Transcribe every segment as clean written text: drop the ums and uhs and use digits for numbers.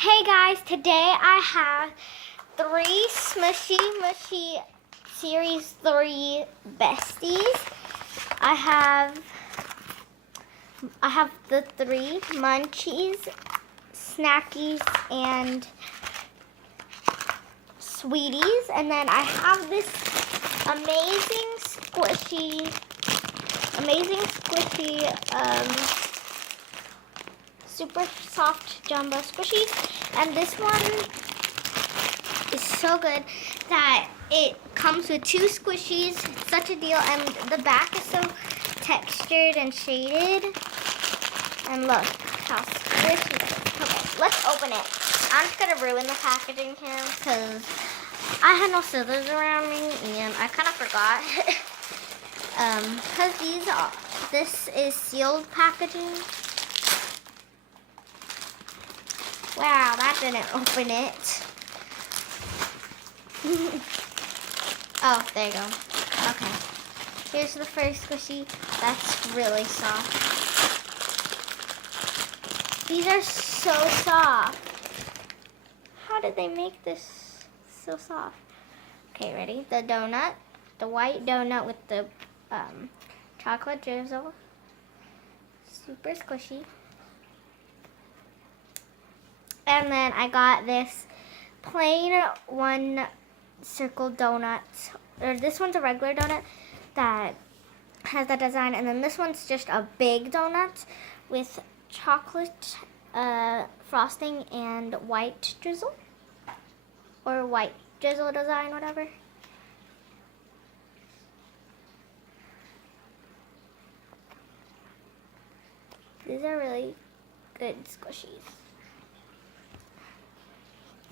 Hey guys, today I have 3 Smushy Mushy Series 3 besties. I have the 3 munchies, snackies, and sweeties, and then I have this amazing squishy super soft jumbo squishies, and this one is so good that it comes with 2 squishies. It's such a deal, and the back is so textured and shaded. And look how squishy it is. Okay, let's open it. I'm just gonna ruin the packaging here because I had no scissors around me and I kind of forgot. Because this is sealed packaging. Wow, that didn't open it. Oh, there you go. Okay. Here's the first squishy. That's really soft. These are so soft. How did they make this so soft? Okay, ready? The donut. The white donut with the chocolate drizzle. Super squishy. And then I got this plain one circle donut. Or this one's a regular donut that has that design. And then this one's just a big donut with chocolate frosting and white drizzle. Or white drizzle design, whatever. These are really good squishies.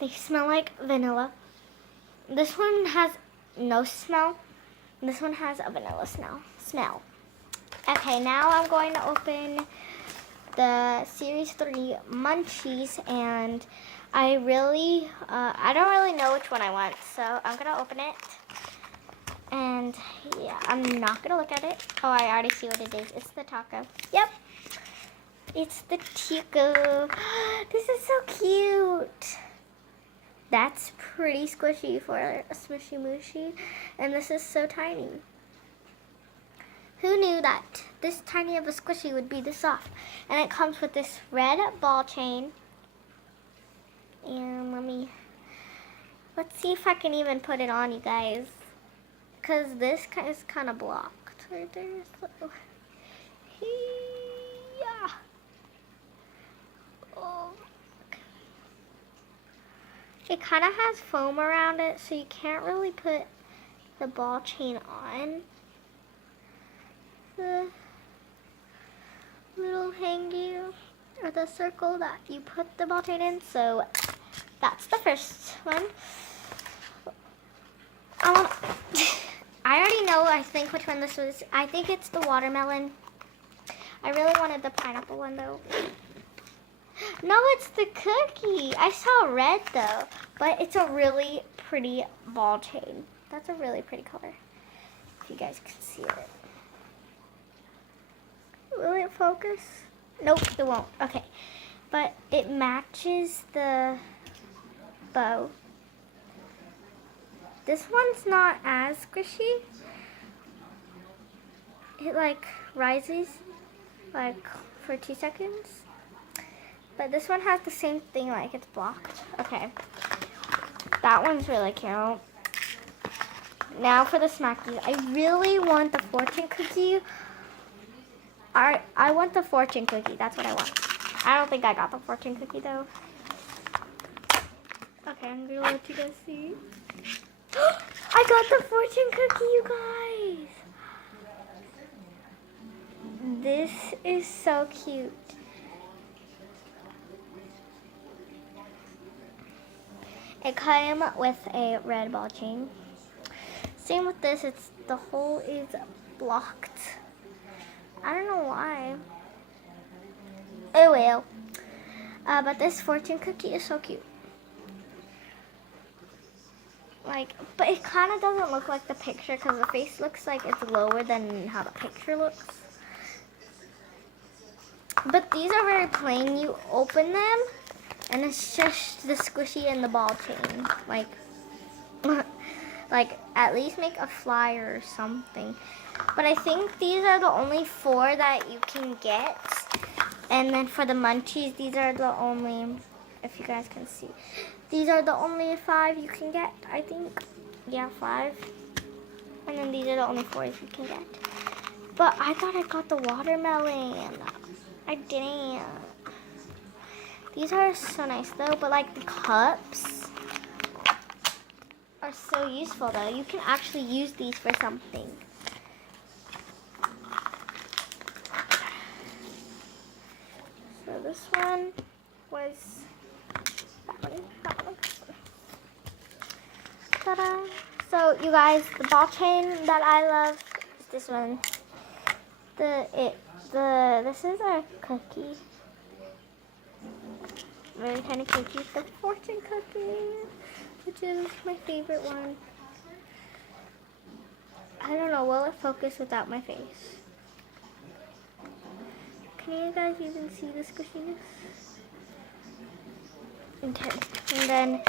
They smell like vanilla. This one has no smell. This one has a vanilla smell. Okay, now I'm going to open the Series 3 munchies, and I don't really know which one I want, so I'm going to open it. And yeah, I'm not going to look at it. Oh, I already see what it is. It's the taco. Yep. It's the taco. This is so cute. That's pretty squishy for a smushy mushy, and this is so tiny. Who knew that this tiny of a squishy would be this soft? And it comes with this red ball chain. And let's see if I can even put it on, you guys, because this is kind of blocked right there. So, yeah. Oh. It kind of has foam around it, so you can't really put the ball chain on. The little hangy or the circle that you put the ball chain in. So that's the first one. I already know, I think, which one this was. I think it's the watermelon. I really wanted the pineapple one, though. No, it's the cookie. I saw red, though, but it's a really pretty ball chain. That's a really pretty color, if you guys can see it. Will it focus? Nope, it won't. Okay, but it matches the bow. This one's not as squishy. It like rises like for 2 seconds. But this one has the same thing, like it's blocked. Okay. That one's really cute. Now for the smackies. I really want the fortune cookie. I want the fortune cookie. That's what I want. I don't think I got the fortune cookie, though. Okay, I'm going to let you guys see. I got the fortune cookie, you guys. This is so cute. It came with a red ball chain. Same with this, the hole is blocked. I don't know why. Oh well. But this fortune cookie is so cute. But it kind of doesn't look like the picture because the face looks like it's lower than how the picture looks. But these are very plain. You open them And it's just the squishy and the ball chain. Like, like at least make a flyer or something. But I think these are the only 4 that you can get. And then for the munchies, these are the only, if you guys can see, these are the only 5 you can get, I think. Yeah, 5. And then these are the only 4 you can get. But I thought I got the watermelon. I didn't. These are so nice though, but like the cups are so useful though. You can actually use these for something. So this one was that one. Ta-da. So you guys, the ball chain that I love is this one. This is a cookie. Very kind of cookie. The fortune cookie, which is my favorite one. I don't know, will it focus without my face? Can you guys even see the squishiness? Okay, and then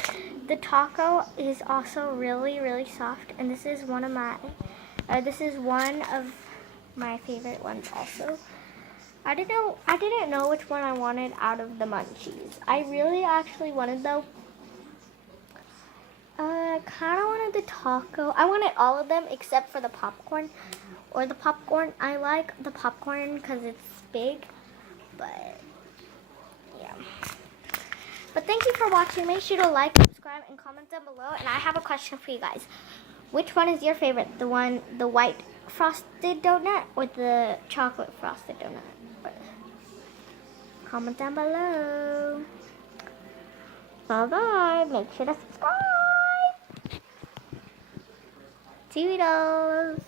the taco is also really, really soft, and this is one of my favorite ones also. I didn't know which one I wanted out of the munchies. I really actually wanted though. Kind of wanted the taco. I wanted all of them except for the popcorn. Or the popcorn. I like the popcorn because it's big. But, yeah. But thank you for watching. Make sure to like, subscribe, and comment down below. And I have a question for you guys. Which one is your favorite? The white frosted donut or the chocolate frosted donut? Comment down below. Bye-bye. Make sure to subscribe. Toodles.